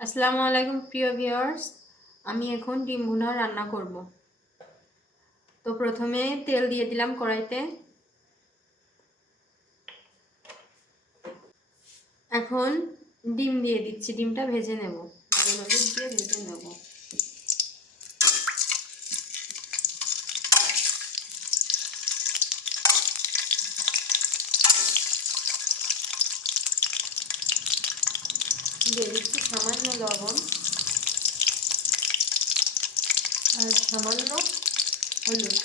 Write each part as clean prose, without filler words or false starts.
আসসালামু আলাইকুম প্রিয় ভিউয়ার্স, আমি এখন ডিম ভুনা রান্না করব। তো প্রথমে তেল দিয়ে দিলাম কড়াইতে। এখন ডিম দিয়ে দিচ্ছি, ডিমটা ভেজে নেব, হলুদ দিয়ে ভেজে নেব। দিয়ে দিচ্ছি সামান্য লবণ আর সামান্য হলুদ।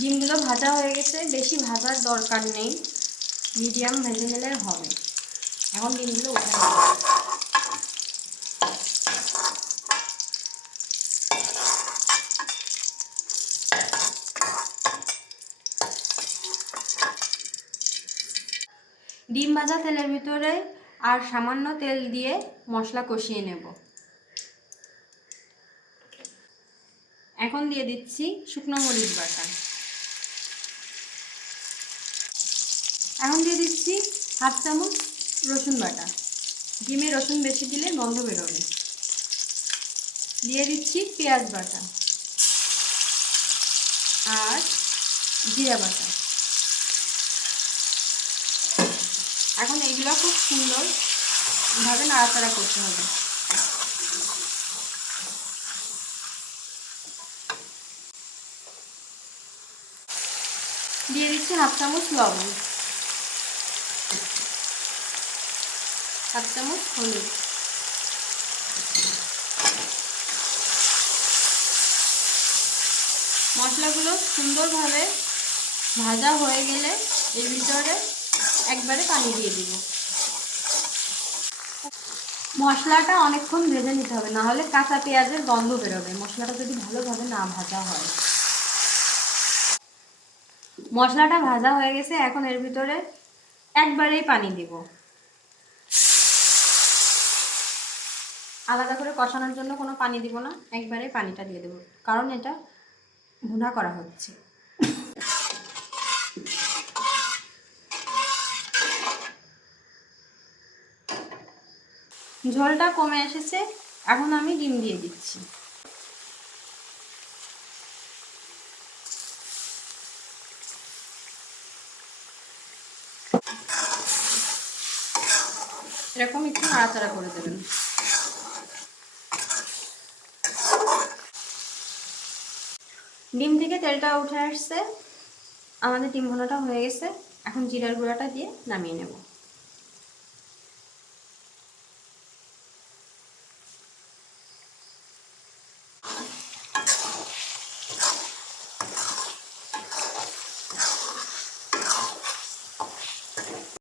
ডিমগুলো ভাজা হয়ে গেছে, বেশি ভাজার দরকার নেই, মিডিয়াম ভেজে নিলে হবে। এখন ডিমগুলো উঠে ডিম ভাজা তেলের ভিতরে আর সামান্য তেল দিয়ে মশলা কষিয়ে নেব। এখন দিয়ে দিচ্ছি শুকনো মরিচ বাটা। এখন দিয়ে দিচ্ছি হাফ চামচ রসুন বাটা। ডিমে রসুন বেশি দিলে গন্ধ বেরোবে। দিয়ে দিচ্ছি পেঁয়াজ বাটা আর জিরা বাটা। এখন এইগুলো খুব সুন্দরভাবে নাড়াচাড়া করতে হবে। দিয়ে দিচ্ছি হাফ চামচ লবণ, হাফ চামচ হলুদ। মশলাগুলো সুন্দরভাবে ভাজা হয়ে গেলে এর ভিতরে একবারে পানি দিয়ে দিব। মশলাটা অনেকক্ষণ ভেজে নিতে হবে, না হলে কাঁচা পেঁয়াজের গন্ধ বেরোবে মশলাটা যদি ভালোভাবে না ভাজা হয়। মশলাটা ভাজা হয়ে গেছে, এখন এর ভিতরে একবারেই পানি দিব। আলাদা করে কষানোর জন্য কোনো পানি দিব না, একবারে পানিটা দিয়ে দেব, কারণ এটা ভুনা করা হচ্ছে। ঝোলটা কমে এসেছে, এখন আমি ডিম দিয়ে দিচ্ছি। এরকম একটু নাড়াচাড়া করে দেবেন। ডিম থেকে তেলটা উঠে আসছে, আমাদের ডিম ভুনাটা হয়ে গেছে। এখন জিরার গুঁড়াটা দিয়ে নামিয়ে নেব।